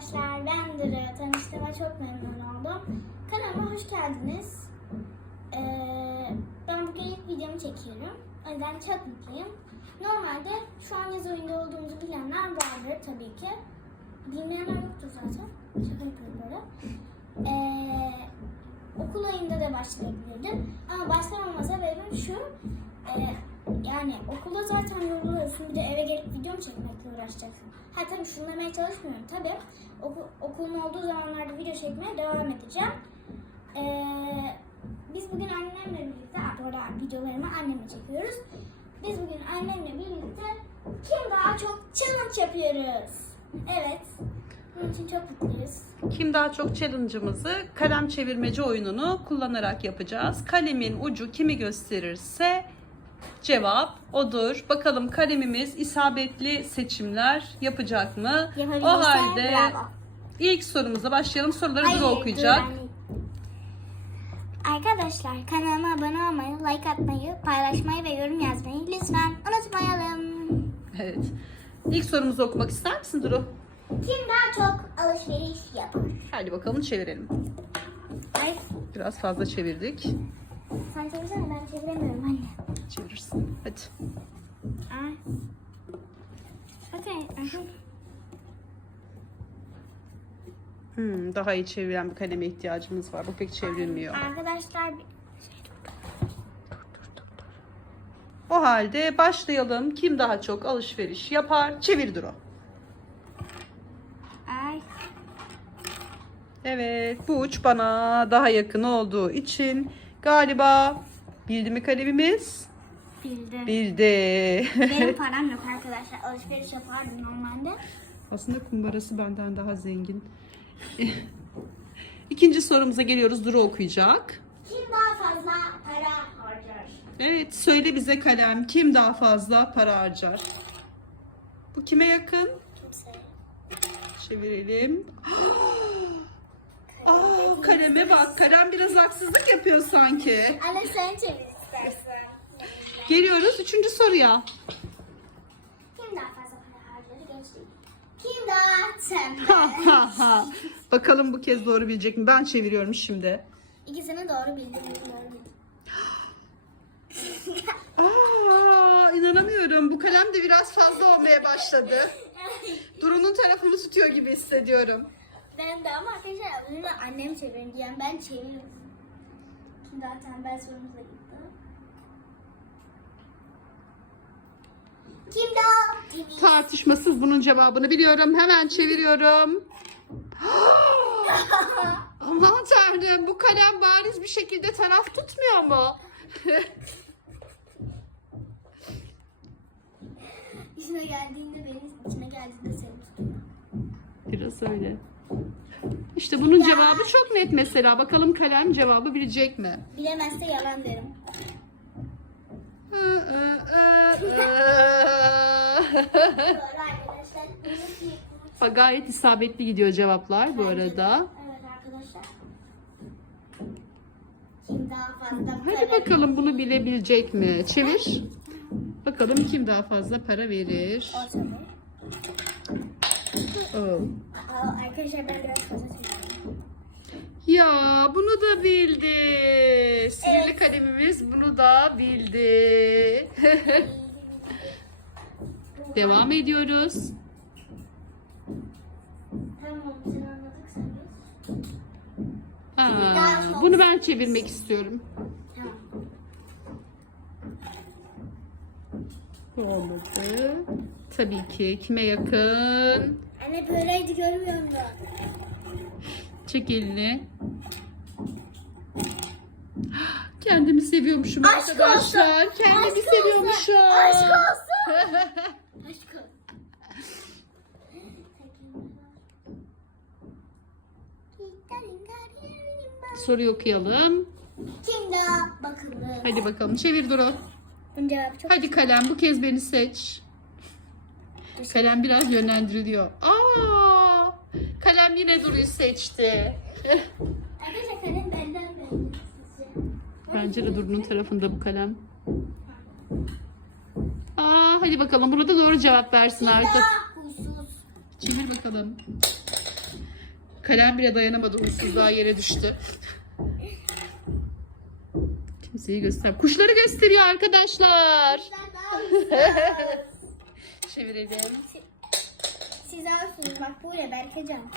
arkadaşlar, ben Duru. Tanıştığıma çok memnun oldum. Kanalıma hoş geldiniz. Ee, ben bugün ilk videomu çekiyorum. O yüzden çok mutluyum. Normalde şu an yaz oyunda olduğumuzu bilenler vardır tabii ki. Bilmeyenler yoktur zaten. Şaka yapıyorum böyle. Ee, okul ayında da başlayabilirdim. Ama başlamama çekmekle uğraşacaksın. Ha tabii şunu demeye çalışmıyorum. Tabii oku, okulun olduğu zamanlarda video çekmeye devam edeceğim. Ee, biz bugün annemle birlikte, arada videolarımı annemle çekiyoruz. Biz bugün annemle birlikte kim daha çok challenge yapıyoruz. Evet. Bunun için çok mutluyuz. Kim daha çok challenge'ımızı kalem çevirmece oyununu kullanarak yapacağız. Kalemin ucu kimi gösterirse cevap odur. Bakalım kalemimiz isabetli seçimler yapacak mı? O Yapabilirse halde bravo. ilk sorumuza başlayalım. Soruları Duru Hayır, okuyacak. dur, ben- Arkadaşlar kanalıma abone olmayı, like atmayı, paylaşmayı ve yorum yazmayı lütfen unutmayalım. Evet. İlk sorumuzu okumak ister misin Duru? Kim daha çok alışveriş yapar? Hadi bakalım çevirelim. Biraz fazla çevirdik. Sen çevirsene ben çeviremiyorum anne. Çevirirsin. Hadi. Ay. Aha. Hmm, daha iyi çeviren bir kaleme ihtiyacımız var. Bu pek çevrilmiyor. Arkadaşlar O halde başlayalım. Kim daha çok alışveriş yapar? Çevir Duru. ay Evet, bu uç bana daha yakın olduğu için galiba bildi mi kalemimiz? bildim. Bildi. Benim param yok arkadaşlar. Alışveriş yapardım normalde. Aslında kumbarası benden daha zengin. İkinci sorumuza geliyoruz. Duru okuyacak. Kim daha fazla para harcar? Evet, söyle bize kalem kim daha fazla para harcar? Bu kime yakın? Kimse. Çevirelim. Aa, kaleme bak. Kalem biraz haksızlık yapıyor sanki. Anne sen çevir istersen. Geliyoruz üçüncü soruya. Kim daha fazla para harcar? Gençlik. Kim daha tembel? Bakalım bu kez doğru bilecek mi? Ben çeviriyorum şimdi. İkisini doğru bildim. Doğru bildim. Aa, inanamıyorum. Bu kalem de biraz fazla olmaya başladı. Duru'nun tarafını tutuyor gibi hissediyorum. Ben de ama arkadaşlar bunu annem çevirin diyen ben çeviriyorum. Kim daha tembel sorumuza gitti. Kim daha temiz? Tartışmasız bunun cevabını biliyorum. Hemen çeviriyorum. Aman tanrım bu kalem bariz bir şekilde taraf tutmuyor mu? İçine geldiğinde benim içine geldiğinde seni tutuyor. Biraz öyle. İşte bunun cevabı çok net mesela. Bakalım kalem cevabı bilecek mi? Bilemezse yalan derim. Bak, Gayet isabetli gidiyor cevaplar bu arada. Evet arkadaşlar. Kim daha fazla Hadi bakalım bunu bilebilecek mi? Çevir. Bakalım kim daha fazla para verir. O. Oh. Arkadaşlar ben biraz. Ya bunu da bildi. Sinirli Evet. kalemimiz bunu da bildi. Devam ediyoruz. Tamam sen anladık sanıyorsun. Aa, bunu ben çevirmek istiyorum. Olmadı. Tabii ki. Kime yakın? Anne böyleydi görmüyor musun? Çek elini. Kendimi seviyormuşum Aşk arkadaşlar. olsun. Kendimi Aşk olsun. seviyormuşum. Aşk olsun. Aşk olsun. Soruyu okuyalım. Kim daha bakımlı? Hadi bakalım. Çevir Duru. Hadi kalem bu kez beni seç. Kalem biraz yönlendiriliyor. Aa! Kalem yine Duru'yu seçti. Arkadaşlar kalem benden beğendi sizce. Bence de Duru'nun tarafında bu kalem. Aa, hadi bakalım. Burada doğru cevap versin huysuz? Çevir bakalım. Kalem bile dayanamadı uysuzluğa yere düştü. Kimseyi göster. Kuşları gösteriyor arkadaşlar. Çevirelim. Siz alsınız bak buraya Berkecan.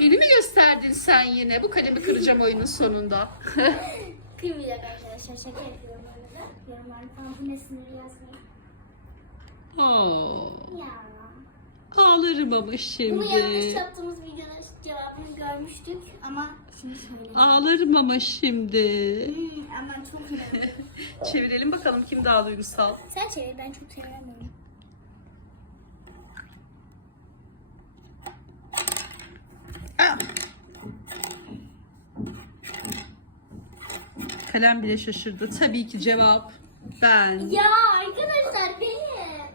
Beni mi gösterdin sen yine? Bu kalemi kıracağım oyunun sonunda. Kıymayacak arkadaşlar şaka yapıyorum. Yorumlarda falan bu ne sınırı yazmayın. Oo, Ya. ağlarım ama Bunu yanlış şimdi. yaptığımız videoda cevabını görmüştük ama şimdi söyleyeyim. Ağlarım ama şimdi. Hmm, ama çok iyi. Çevirelim bakalım kim daha duygusal. Sen çevir ben çok sevmiyorum. Kalem bile şaşırdı. Tabii ki cevap ben. Ya arkadaşlar benim.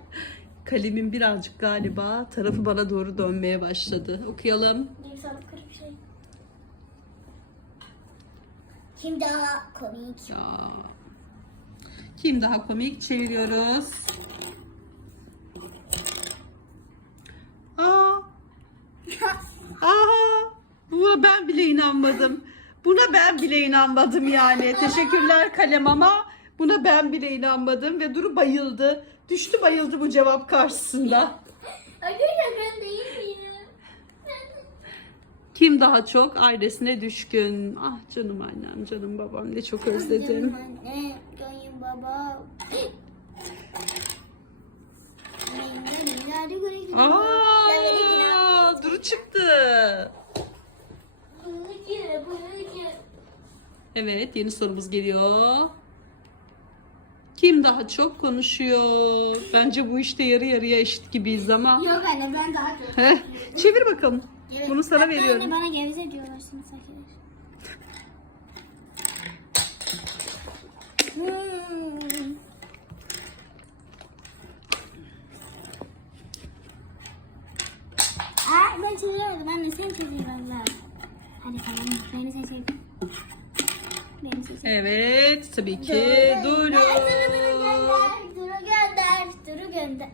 Kalemin birazcık galiba tarafı bana doğru dönmeye başladı. Okuyalım. Şey. Kim daha komik? Ya. Kim daha komik? Çeviriyoruz. Aa, aa, buna ben bile inanmadım. Ben bile inanmadım yani. Teşekkürler kalem ama buna ben bile inanmadım ve Duru bayıldı. Düştü bayıldı bu cevap karşısında. Arkadaşlar ben değil miyim? Kim daha çok ailesine düşkün? Ah canım annem, canım babam ne çok özledim. Canım anne, canım baba. Aa, Duru çıktı. Bıcı, bıcı. Evet, yeni sorumuz geliyor. Kim daha çok konuşuyor? Bence bu işte yarı yarıya eşit gibiyiz ama. Yok anne ben daha çok. Heh, Çevir bakalım. Evet, Bunu sana hatta veriyorum. Anne bana geveze diyorlar şimdi sakın. Hmm. Aa, ben çiziyorum. De sen çiziyorum. Hadi tamam. Beni. Beni seçelim. Evet, tabii ki Duru Duru. gönder, Duru gönder, Duru gönder.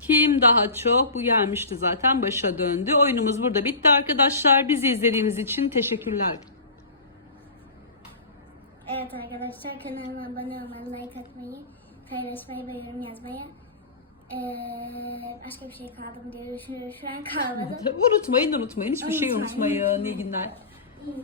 Kim daha çok? Bu gelmişti zaten başa döndü. Oyunumuz burada bitti arkadaşlar. Bizi izlediğiniz için teşekkürler. Evet arkadaşlar kanalıma abone olmayı, like atmayı, paylaşmayı ve yorum yazmayı. Ee, başka bir şey kaldı mı diye düşünüyorum. Şu an kalmadı. Unutmayın unutmayın. Hiçbir şey Unutmayın. unutmayın. İyi günler. İyi.